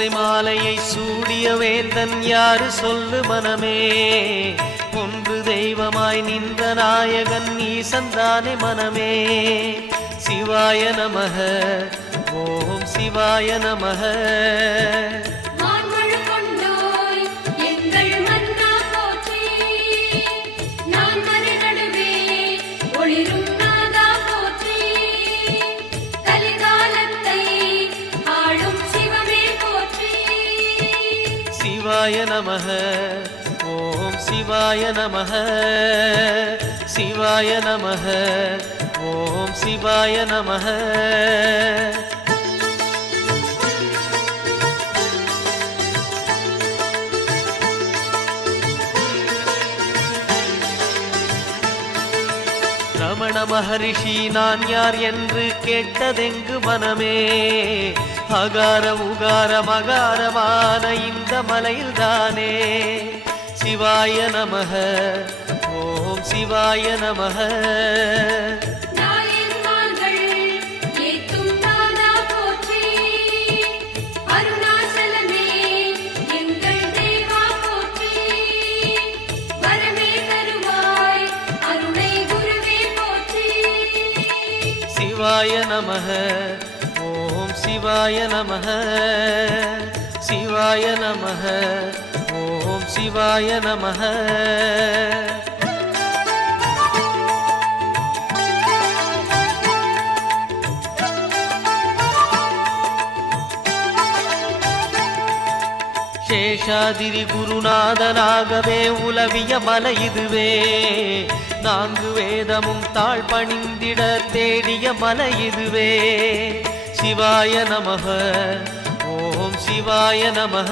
கொன்றை மாலையை சூடிய வேந்தன் யாரு சொல்லு மனமே? ஒன்று தெய்வமாய் நின்ற நாயகன் ஈசந்தானே மனமே. சிவாய நமக ஓம் சிவாய நமக. சிவாய நமக ஓம் சிவாய நமக சிவாய நமக ஓம் சிவாய நமக ரமண மகரிஷி நான் யார் என்று கேட்டதெங்கு மனமே? அகார உகார மகாரமான இந்த மலையில்தானே? சிவாய நமக ஓம் சிவாய நமக. சிவாய நமக. ஓம் சிவாய நமக. சிவாய நமக. ஓம் சிவாய நமக. சேஷாதிரி குருநாதனாகவே உலவிய மலை இதுவே. நான்கு வேதமும் தாழ் பணிந்திட தேடிய மலை இதுவே. சிவாய நமக ஓம் சிவாய நமக.